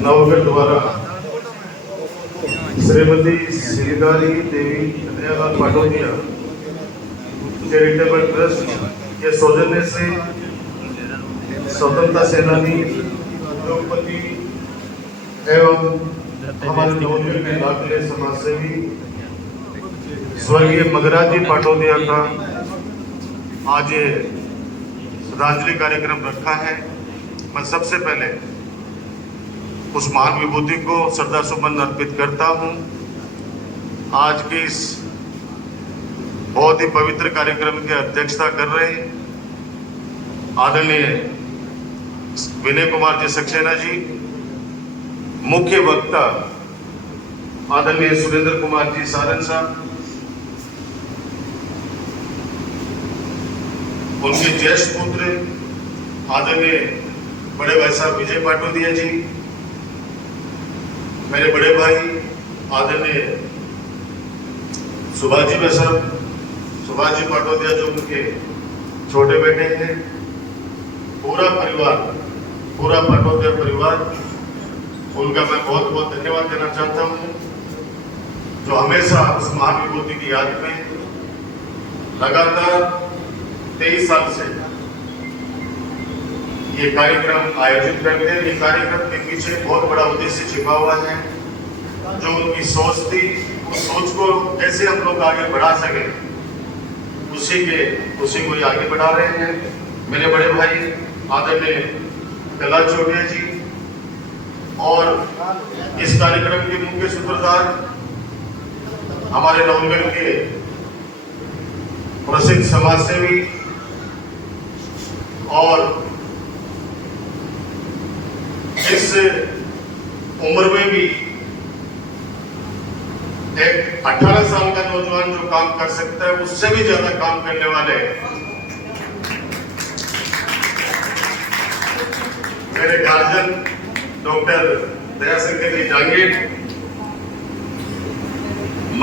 नवगढ़ द्वारा श्रीमती श्रीगारी देवी Kanyalal Patodia charitable trust के सौजन्य से स्वतंत्रता सेनानी उद्योगपति एवं हमारे नवगढ़ के लाडले समाजसेवी स्वर्गीय मगराजी पाटोदिया का आज ये श्रद्धांजलि कार्यक्रम रखा है। मैं सबसे पहले उस महान विभूति को श्रद्धा सुमन अर्पित करता हूं। आज की इस बहुत ही पवित्र कार्यक्रम की अध्यक्षता कर रहे आदरणीय विनय कुमार जी सक्सेना जी, मुख्य वक्ता आदरणीय सुरेंद्र कुमार जी सारन साहब, उनके ज्येष्ठ पुत्र आदरणीय बड़े भाई साहब विजय पाटोदिया जी, मेरे बड़े भाई आदरणीय सुभाष जी सुभाष जी पाटोदिया जो उनके छोटे बेटे हैं, पूरा परिवार, पूरा पाटोदिया परिवार, उनका मैं बहुत बहुत धन्यवाद देना चाहता हूं, जो हमेशा उस महान विभूति की याद में लगातार 23 साल से ये कार्यक्रम आयोजित करते हैं। ये कार्यक्रम के पीछे बहुत बड़ा उद्देश्य छिपा हुआ है। जो उनकी सोच थी, उस सोच को कैसे हम लोग आगे बढ़ा सके, उसी को आगे बढ़ा रहे हैं। मेरे बड़े भाई आदरणीय कला चोटिया जी और इस कार्यक्रम के मुख्य सूत्रधार हमारे नवगढ़ के प्रसिद्ध समाजसेवी और इस उम्र में भी एक 18 साल का नौजवान जो काम कर सकता है, उससे भी ज्यादा काम करने वाले मेरे गार्जियन डॉक्टर दयाशंकर जी जांगीर,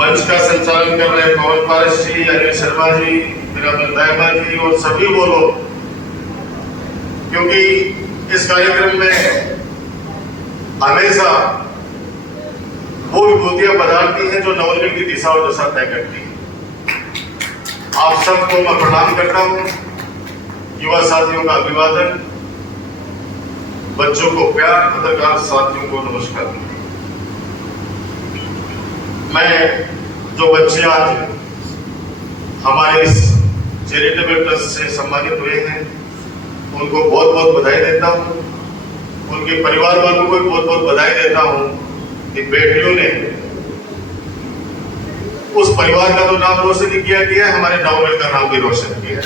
मंच का संचालन कर रहे पवन पारस जी, अनिल शर्मा जी, मेरा बलदायमा जी और सभी वो लोग, क्योंकि इस कार्यक्रम में हमेशा वो विभूतियां बदलती हैं जो नवगढ़ की दिशा और दशा तय करती है। आप सबको मैं प्रणाम करता हूं, युवा साथियों का अभिवादन, बच्चों को प्यार, पत्रकार साथियों को नमस्कार। मैं जो बच्चे आज हमारे इस चैरिटेबल ट्रस्ट से सम्मानित हुए हैं, उनको बहुत बहुत बधाई देता हूं। उनके परिवार वालों को भी बहुत बहुत बधाई देता हूं कि बेटियों ने उस परिवार का तो नाम रोशन किया है, हमारे नवगढ़ का नाम भी रोशन किया है।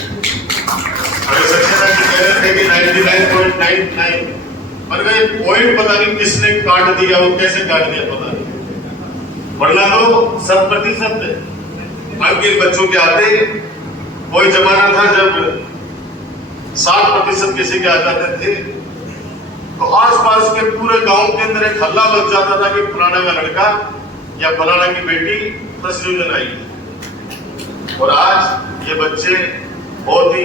अरे सक्सेना जी कह रहे थे कि 99.99, पर ये पॉइंट पता नहीं किसने काट दिया, वो कैसे काट दिया पता नहीं, वरना तो 100% अब के बच्चों के आते कोई जमाना था जब 60% किसी के आ जाते थे, तो आसपास के पूरे गांव के अंदर एक हल्ला लग जाता था कि फलाना का लड़का या फलाना की बेटी फर्स्ट डिवीजन आई। और आज ये बच्चे बहुत ही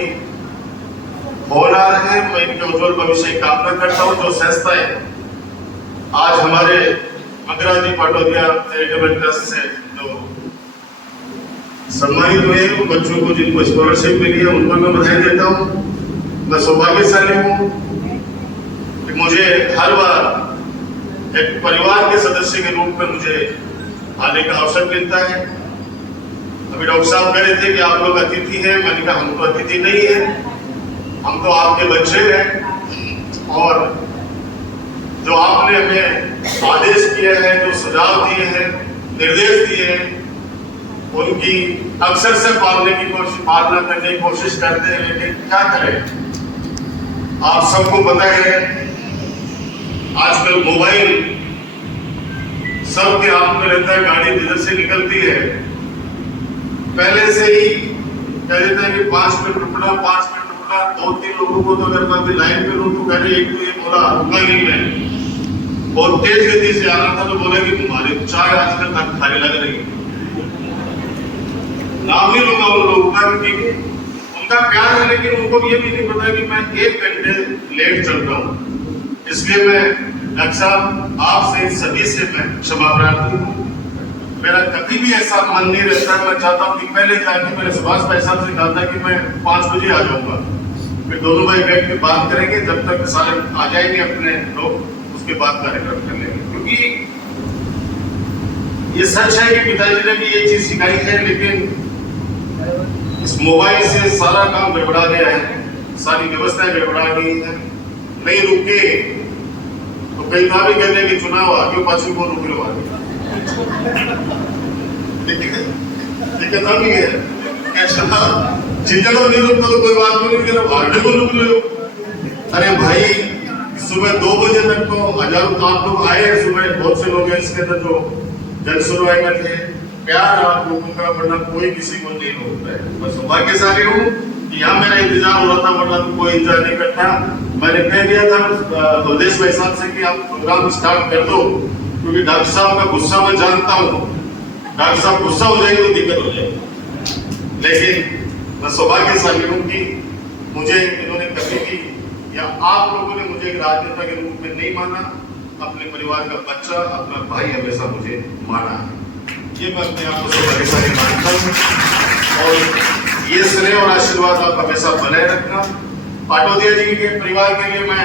होनहार हैं। मैं इनके उज्जवल भविष्य की कामना करता हूं। जो संस्थाएं आज हमारे मगराजी पाटोदिया चैरिटेबल ट्रस्ट से जो सम्मानित हुए हैं, उन बच्चों को जिनको स्कॉलरशिप मिली है, उनको मैं बधाई देता हूं। मैं सौभाग्यशाली हूं कि मुझे हर बार एक परिवार के सदस्य के रूप में मुझे आने का अवसर मिलता है। अभी डॉक्टर साहब कह रहे थे कि आप लोग अतिथि हैं, मैंने कहा हम तो अतिथि नहीं है, हम तो आपके बच्चे हैं। और जो आपने हमें आदेश किए हैं, जो सुझाव दिए हैं, निर्देश दिए हैं, उनकी अक्सर से पालना करने की कोशिश करते हैं, लेकिन क्या करें, आप सबको पता है आजकल मोबाइल सबके हाथ में रहता है, गाड़ी जिधर से निकलती है पहले से ही कह देते हैं कि 5 मिनट रुकना, 5 मिनट रुकना। 2-3 लोगों को तो अगर मैं लाइन पे लूं तो कह रहे, एक तो ये बोला रुका नहीं, मैं बहुत तेज गति से आ रहा था तो बोला कि तुम्हारी चाय आजकल तक खाने लग रही है। नाम ही लूंगा उन लोगों का, क्योंकि उनका प्यार है, लेकिन उनको ये भी नहीं पता कि मैं 1 घंटे लेट चल रहा हूँ। इसलिए मैं डॉक्टर साहब आपसे सभी से मैं क्षमा प्रार्थी हूँ। मेरा कभी भी ऐसा मन नहीं रहता, मैं चाहता हूँ कि पहले जाके मैंने सुभाष भाई साहब से कहा था कि मैं 5 बजे आ जाऊंगा, फिर दोनों भाई बैठ के बात करेंगे, जब तक सारे आ जाएंगे अपने लोग, उसके बाद कार्यक्रम कर लेंगे। क्योंकि ये सच है कि पिताजी ने भी ये चीज सिखाई है, लेकिन इस मोबाइल से सारा काम गड़बड़ा गया है, सारी व्यवस्थाएं गड़बड़ा गई है। नहीं रुके तो कई बार भी कहते हैं कि चुनाव आगे पाछू को रुक लो आगे, दिक्कत आ गई है। जितना नहीं रुकता तो कोई बात नहीं, आगे को रुक लो। अरे भाई, सुबह 2 बजे तक तो हजारों आप लोग आए, सुबह बहुत से लोग हैं इसके अंदर जो जन सुनवाई में थे। प्यार आप लोगों का, वरना कोई किसी को नहीं रोकता है। मैं सौभाग्यशाली हूँ कि यहाँ मेरा इंतजार हो रहा था, वरना तो कोई इंतजार नहीं करता। मैंने कह दिया था बलदेव भाई साहब से कि आप प्रोग्राम स्टार्ट कर दो, क्योंकि डॉक्टर साहब का गुस्सा मैं जानता हूँ। डॉक्टर साहब गुस्सा हो जाएंगे तो दिक्कत हो जाएगी। लेकिन मैं सौभाग्यशाली हूँ कि मुझे इन्होंने कभी भी, या आप लोगों ने मुझे एक राजनेता के रूप में नहीं माना, अपने परिवार का बच्चा, अपना भाई हमेशा मुझे माना है। ये मैं अपने आप को सौभाग्यशाली मानता हूँ। और ये स्नेह और आशीर्वाद आप हमेशा बनाए रखना। पाटोदिया जी के परिवार के लिए मैं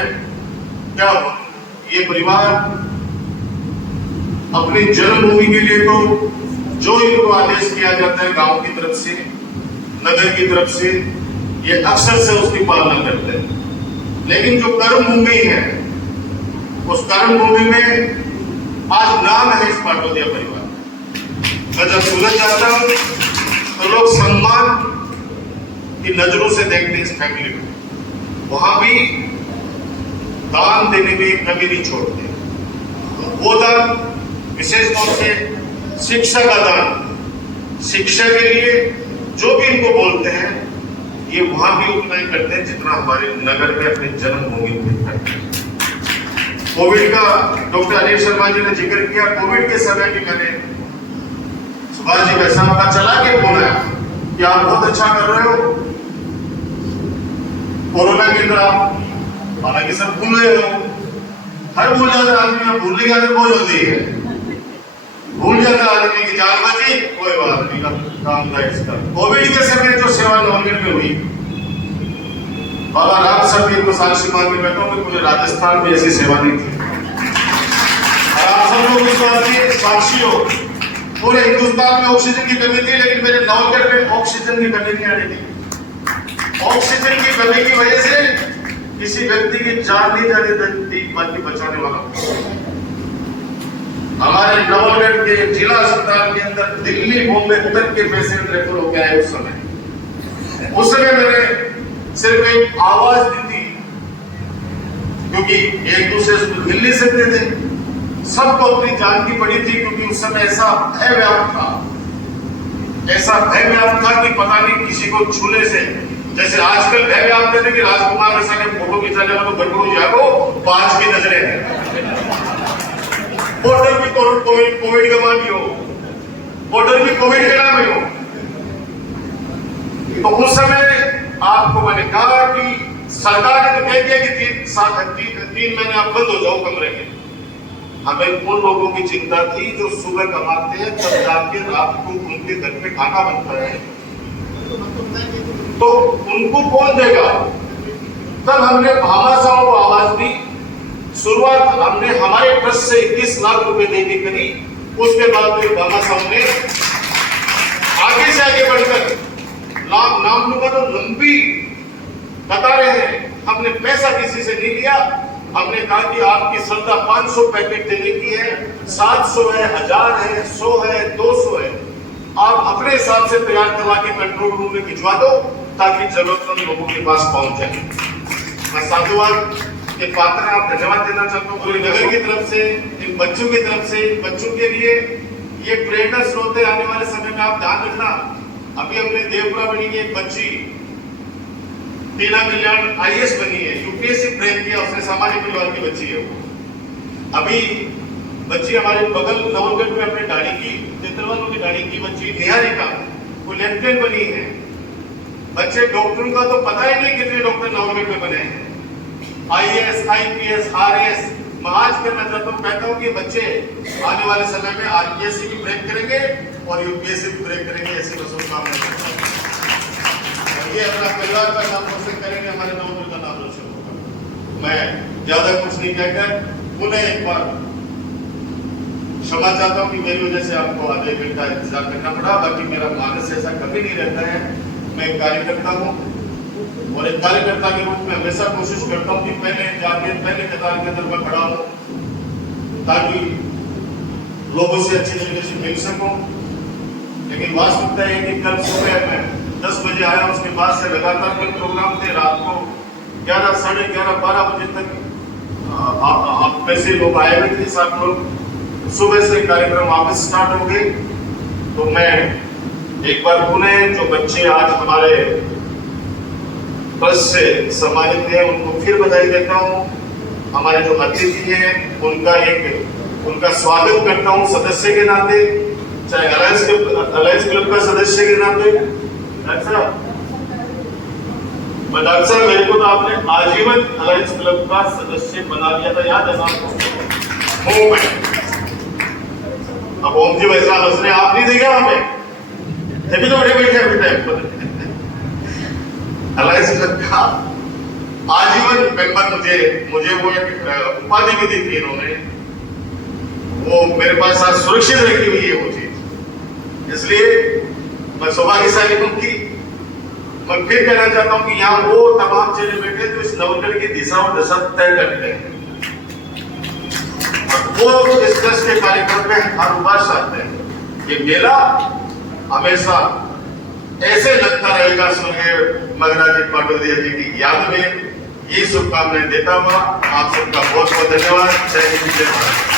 क्या, ये परिवार अपनी जन्मभूमि के लिए तो जो इनको आदेश किया जाता है गांव की तरफ से, नगर की तरफ से, ये अक्सर से उसकी पालना करते हैं। लेकिन जो कर्म भूमि है, उस कर्म भूमि में आज नाम है इस पाटोदिया परिवार। मैं जब सूरत जाता हूं तो लोग सम्मान की नजरों से देखते हैं इस फैमिली को। वहां भी दान देने में कभी नहीं छोड़ते। वो दान विशेष तौर से शिक्षा का दान, शिक्षा के लिए जो भी इनको बोलते हैं, ये वहां भी उतना ही करते हैं जितना हमारे नगर में अपने जन्मभूमि में करते हैं। कोविड का डॉक्टर अनिल शर्मा जी ने जिक्र किया। कोविड के समय भी मैंने सुभाष जी वैसा का चला के बोला कि आप बहुत अच्छा कर रहे हो। कोरोना के अंदर आप हालांकि सब भूल गए हो, हर भूल जाता आदमी, आप भूलने की आदत बहुत होती है। भूल जाता आदमी की जान बची, कोई बात नहीं, काम था इसका। कोविड के समय जो सेवा नवलगढ़ में हुई, बाबा राम साहब को साक्षी मान के बैठा हूं, मुझे राजस्थान में ऐसी सेवा नहीं थी। और आप सब लोग इस बात के साक्षी हो। पूरे हिंदुस्तान में ऑक्सीजन की कमी थी, लेकिन मेरे नवलगढ़ में ऑक्सीजन की कमी नहीं आने दी। ऑक्सीजन की कमी की वजह से किसी व्यक्ति की जान नहीं जाने दी, बाकी बचाने वाला हमारे नवलगढ़ के जिला अस्पताल के अंदर दिल्ली बॉम्बे तक के पेशेंट रेफर हो गए। उस समय मैंने सिर्फ एक आवाज दी थी, क्योंकि एक दूसरे से मिल नहीं सकते थे, सबको अपनी जान की पड़ी थी। क्योंकि उस समय ऐसा भय व्याप्त था, ऐसा भय व्याप्त था कि पता नहीं किसी को छूने से, जैसे आजकल भय व्याप्त है कि राजकुमार ऐसा के फोटो खिंचाने वालों को गड़बड़ जागो, 5 की नजरें हैं। बॉर्डर भी कोविड का नाम ही हो, बॉर्डर भी कोविड के नाम ही हो। तो उस समय आपको मैंने कहा कि सरकार ने तो कह दिया कि 3 महीने आप बंद हो जाओ कमरे में। हमें उन लोगों की चिंता थी जो सुबह कमाते हैं, तब जाके रात को उनके घर पे खाना बनता है, तो उनको कौन देगा। तब हमने भामाशाहों को आवाज दी। शुरुआत हमने हमारे ट्रस्ट से 21 लाख रुपए देके करी। उसके बाद फिर भामाशाहों ने आगे से आगे बढ़कर नाम लूंगा तो लंबी कतारें हैं। हमने पैसा किसी से नहीं लिया। हमने कहा कि आपकी श्रद्धा 500 पैकेट देने की है, 700 है, 1000 है, 100 है, 200 है, आप अपने हिसाब से तैयार करवा के कंट्रोल रूम में भिजवा दो, ताकि जरूरतमंद लोगों के पास पहुंच जाए। मैं साधुवाद के पात्र आप धन्यवाद देना चाहता हूँ पूरे नगर की तरफ से, इन बच्चों की तरफ से। बच्चों के लिए ये प्रेरणा स्रोत है। आने वाले समय में आप ध्यान रखना, अभी हमने देवपुरा बनी की एक बच्ची टीना कल्याण IAS बनी है, UPSC क्रैक किया उसने, सामान्य परिवार की बच्ची है वो। अभी बच्ची हमारे बगल नवलगढ़ में अपने गाड़ी की, तेतरवालों की गाड़ी की बच्ची निहारिका, वो लेफ्टिनेंट बनी है। बच्चे डॉक्टरों का तो पता ही नहीं कितने डॉक्टर नवोदय में बने हैं, IAS, IPS, RAS। मैं आज कहना चाहता हूँ, कहता हूँ कि बच्चे आने वाले समय में RPSC भी ब्रेक करेंगे और UPSC भी ब्रेक करेंगे, ऐसी मैं शुभकामनाएं करता हूँ। ये अपना परिवार का नाम रोशन करेंगे, हमारे नवोदय का नाम रोशन होगा। मैं ज्यादा कुछ नहीं कहकर पुनः एक बार क्षमा चाहता हूँ कि मेरी वजह से आपको आधे घंटा इंतजार करना पड़ा। बाकी मेरा मानस ऐसा कभी नहीं रहता है। मैं एक कार्यकर्ता हूँ और एक कार्यकर्ता के रूप में हमेशा कोशिश करता हूँ कि पहले कतार के अंदर मैं खड़ा हूँ ताकि लोगों से अच्छी तरीके से मिल सकूं। लेकिन वास्तविकता है कि कल सुबह मैं 10 बजे आया, उसके बाद से लगातार कल प्रोग्राम थे। रात को 11, साढ़े 11, 12 बजे तक आप पैसे लोग आए हुए थे, 7 लोग। सुबह से कार्यक्रम वापस स्टार्ट हो गए। तो मैं एक बार पुनः जो बच्चे आज हमारे प्लस से सम्मानित हैं उनको फिर बधाई देता हूँ। हमारे जो अतिथि हैं उनका स्वागत करता हूँ सदस्य के नाते, चाहे अलायंस क्लब का सदस्य के नाते। डॉक्टर साहब मेरे को तो आपने आजीवन अलायंस क्लब का सदस्य बना दिया था, याद है आपको? अब ओम जी वैसा हंस रहे, आप नहीं देखे वहां पे, अभी तो बड़े बैठे अभी टाइम पर। अलायंस क्लब का आजीवन मेंबर मुझे वो एक उपाधि भी दी थी इन्होंने, वो मेरे पास आज सुरक्षित रखी हुई है वो चीज। इसलिए मैं सौभाग्यशाली हूं कि मैं फिर कहना चाहता हूं कि यहाँ वो तमाम चेहरे बैठे जो इस नवोदय की दिशा और दशा तय करते हैं। वो इस तरह के कार्यक्रम में हर वर्ष आते हैं। ये मेला हमेशा ऐसे लगता रहेगा स्वर्गीय मगराजी पाटोदिया जी की याद में। ये शुभकामनाएं देता हुआ आप सबका बहुत बहुत धन्यवाद। जय हिंद, जय भारत।